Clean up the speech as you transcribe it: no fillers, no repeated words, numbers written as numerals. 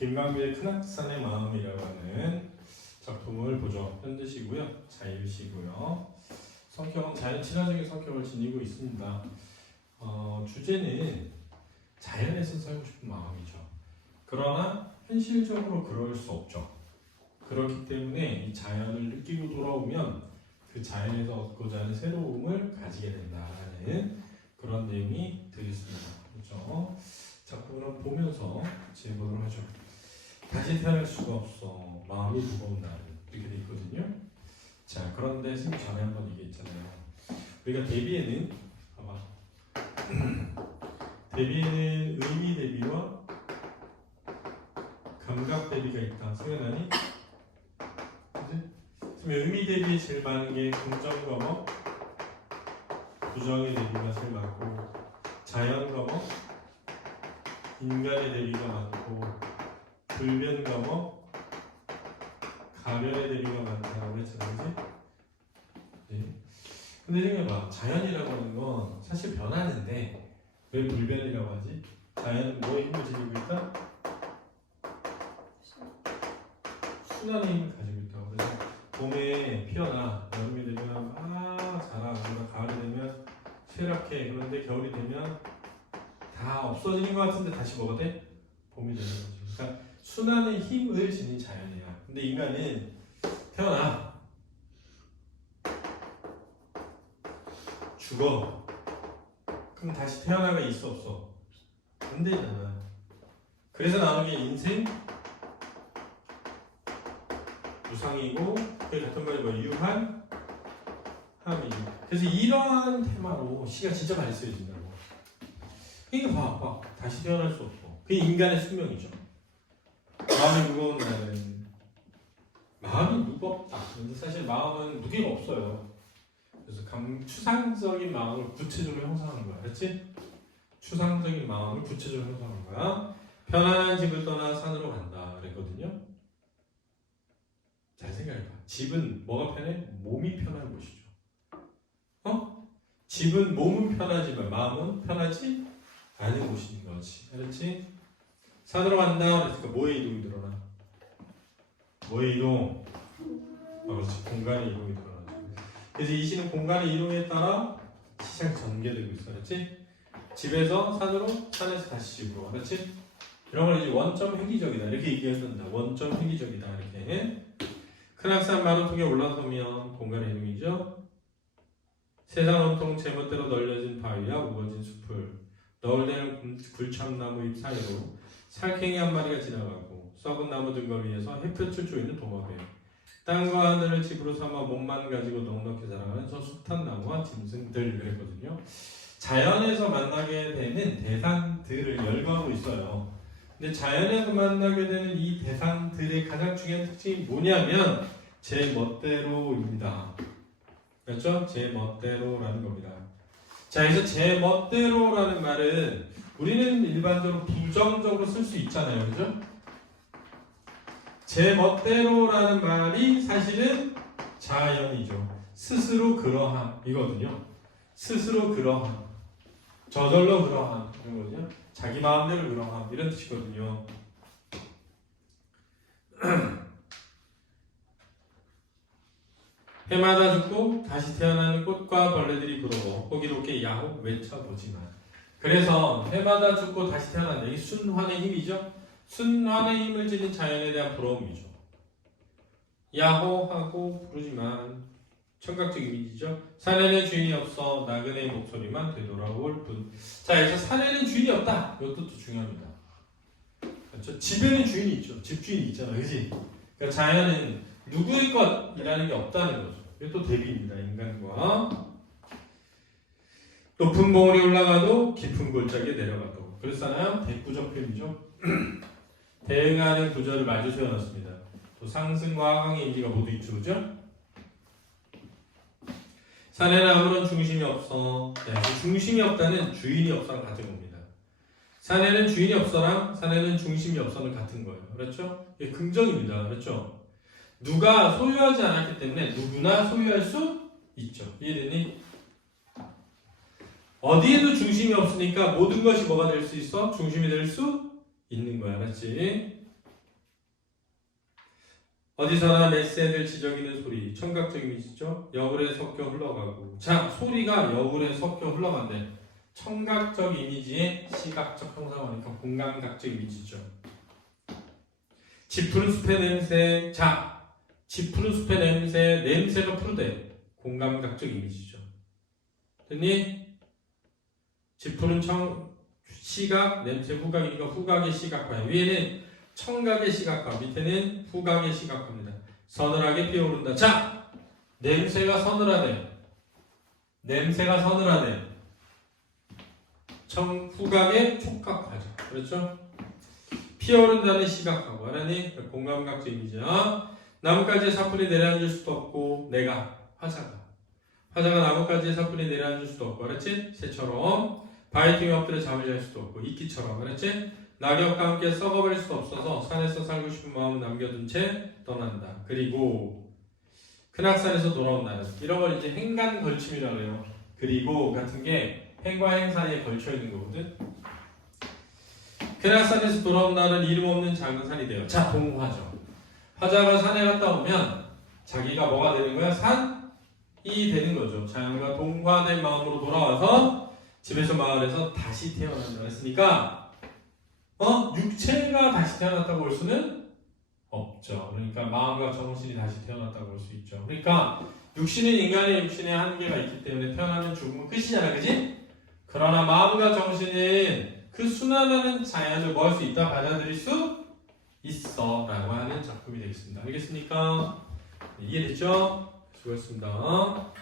김광빈의 큰악산의 마음이라고 하는 작품을 보죠. 현대시고요. 자유시고요. 성격은 자연 친화적인 성격을 지니고 있습니다. 주제는 자연에서 살고 싶은 마음이죠. 그러나 현실적으로 그럴 수 없죠. 그렇기 때문에 이 자연을 느끼고 돌아오면 그 자연에서 얻고자 하는 새로움을 가지게 된다는 그런 내용이 되겠습니다. 그렇죠? 작품을 보면서 제보를 하죠. 다시 태어날 수가 없어. 마음이 무거운 날. 이렇게 돼 있거든요. 자, 그런데 선생님 전에 한번 얘기했잖아요. 우리가 대비에는 봐봐. 대비에는 의미 대비와 감각 대비가 있다. 생각나니? 그치? 의미 대비에 제일 많은 게 긍정과 뭐 부정의 대비가 제일 많고 자연과 뭐 인간의 대비가 많고 불변과 뭐 가변의 대비가 많다고 했잖아요. 그치? 네. 근데 생각해봐. 자연이라고 하는 건 사실 변하는데 왜 불변이라고 하지? 자연은 뭐에 힘을 지니고 있다? 순환의 힘을 가지고 있다고. 그래서 봄에 피어나 여름이 되면 자라. 그러다 가을이 되면 쇠락해. 그런데 겨울이 되면 다 없어지는 것 같은데 다시 뭐가 돼? 봄이 되는 거죠. 그러니까 순환의 힘을 지닌 자연이야. 근데 인간은 태어나 죽어. 그럼 다시 태어나가 있어 없어? 안 되잖아. 그래서 나오는 게 인생 무상이고 그 같은 말이 뭐 유한 함이지. 그래서 이러한 테마로 시가 진짜 많이 쓰여진다고. 그러니까 봐. 다시 태어날 수 없어. 그게 인간의 숙명이죠. 마음이 무거운 날은 마음이 무겁다. 근데 사실 마음은 무게가 없어요. 그래서 추상적인 마음을 구체적으로 형성하는 거야. 그렇지? 추상적인 마음을 구체적으로 형성하는 거야. 편안한 집을 떠나 산으로 간다. 그랬거든요. 잘 생각해봐. 집은 뭐가 편해? 몸이 편한 곳이죠. 집은 몸은 편하지만 마음은 편하지 않은 곳인 거지. 그렇지? 산으로 간다. 그러니까 뭐의 이동이 드러나? 뭐의 이동? 그렇지. 공간의 이동이 드러나죠. 그래서 이 시는 공간의 이동에 따라 시장 전개되고 있어. 그렇지? 집에서 산으로, 산에서 다시 집으로. 그렇지? 이런 걸 이제 원점 회귀적이다. 이렇게 얘기했는다. 원점 회귀적이다. 이렇게. 큰악산 마루통에 올라서면 공간의 이동이죠. 세상 온통 제멋대로 널려진 바위와 우거진 숲을 너울대는 굴참나무 잎 사이로 살쾡이 한 마리가 지나가고 썩은 나무 등걸 위에서 햇볕을 쬐는 도마뱀 땅과 하늘을 집으로 삼아 몸만 가지고 넉넉히 자라가는 저 숱한 나무와 짐승들 그랬거든요. 자연에서 만나게 되는 대상들을 열거하고 있어요. 근데 자연에서 만나게 되는 이 대상들의 가장 중요한 특징이 뭐냐면 제 멋대로입니다. 그렇죠? 제 멋대로라는 겁니다. 자, 그래서 제 멋대로라는 말은 우리는 일반적으로 부정적으로 쓸 수 있잖아요. 그죠? 제 멋대로라는 말이 사실은 자연이죠. 스스로 그러함 이거든요. 스스로 그러함. 저절로 그러함 이런 거거든요. 자기 마음대로 그러함 이런 뜻이거든요. 해마다 죽고 다시 태어나는 꽃과 벌레들이 부러워 호기롭게 야호 외쳐보지만 그래서 해마다 죽고 다시 태어난다. 이게 순환의 힘이죠. 순환의 힘을 지닌 자연에 대한 부러움이죠. 야호하고 부르지만 청각적 이미지죠. 산에는 주인이 없어 나그네의 목소리만 되돌아올 뿐. 자, 그래서 산에는 주인이 없다. 이것도 또 중요합니다. 그렇죠? 집에는 주인이 있죠. 집주인이 있잖아. 그지? 그러니까 자연은 누구의 것이라는 게 없다는 거죠. 이것도 대비입니다. 인간과 높은 봉우리 올라가도 깊은 골짜기에 내려가도. 그랬잖아요. 대구적 표현이죠. 대응하는 구절을 마주 세워놨습니다. 또 상승과 하강의 의미가 모두 있죠. 그죠? 산에는 아무런 중심이 없어. 네, 중심이 없다는 주인이 없어랑 같은 겁니다. 산에는 주인이 없어랑 산에는 중심이 없어는 같은 거예요. 그렇죠? 이게 긍정입니다. 그렇죠? 누가 소유하지 않았기 때문에 누구나 소유할 수 있죠. 이해되니? 어디에도 중심이 없으니까 모든 것이 뭐가 될 수 있어? 중심이 될 수 있는 거야. 알았지? 어디서나 메시지를 지저귀는 소리, 청각적 이미지죠. 여울에 섞여 흘러가고. 자, 소리가 여울에 섞여 흘러간대. 청각적 이미지에 시각적 형상이니까 공감각적 이미지죠. 짚푸른 숲의 냄새. 자, 짚푸른 숲의 냄새, 냄새가 푸르대. 공감각적 이미지죠. 됐니? 짚푸른 시각, 냄새, 후각이니까 후각의 시각화. 위에는 청각의 시각화, 밑에는 후각의 시각화입니다. 서늘하게 피어오른다. 자, 냄새가 서늘하대. 냄새가 서늘하대. 후각의 촉각화죠. 그렇죠? 피어오른다는 시각하고 하나니 공감각적 이미지야. 나뭇가지에 사뿐히 내려앉을 수도 없고 내가 화자가 나뭇가지에 사뿐히 내려앉을 수도 없고 그렇지? 새처럼 바위등에 엎드려 잠을 잘 수도 없고 이끼처럼 그렇지? 낙엽과 함께 썩어버릴 수도 없어서 산에서 살고 싶은 마음 남겨둔 채 떠난다. 그리고 큰악산에서 돌아온 나는 이런 걸 이제 행간 걸침이라고 해요. 그리고 같은 게 행과 행 사이에 걸쳐 있는 거거든. 큰악산에서 돌아온 나는 이름 없는 작은 산이 돼요. 자, 동화죠. 화자가 산에 갔다 오면 자기가 뭐가 되는 거야? 산이 되는 거죠. 자연과 동화된 마음으로 돌아와서 집에서 마을에서 다시 태어난다고 했으니까 육체가 다시 태어났다고 볼 수는 없죠. 그러니까 마음과 정신이 다시 태어났다고 볼 수 있죠. 그러니까 육신은 인간의 육신에 한계가 있기 때문에 태어나면 죽으면 끝이잖아, 그지? 그러나 마음과 정신은 그 순환하는 자연을 뭐 할 수 있다? 받아들일 수 있어 라고 하는 작품이 되겠습니다. 알겠습니까? 이해됐죠? 수고했습니다.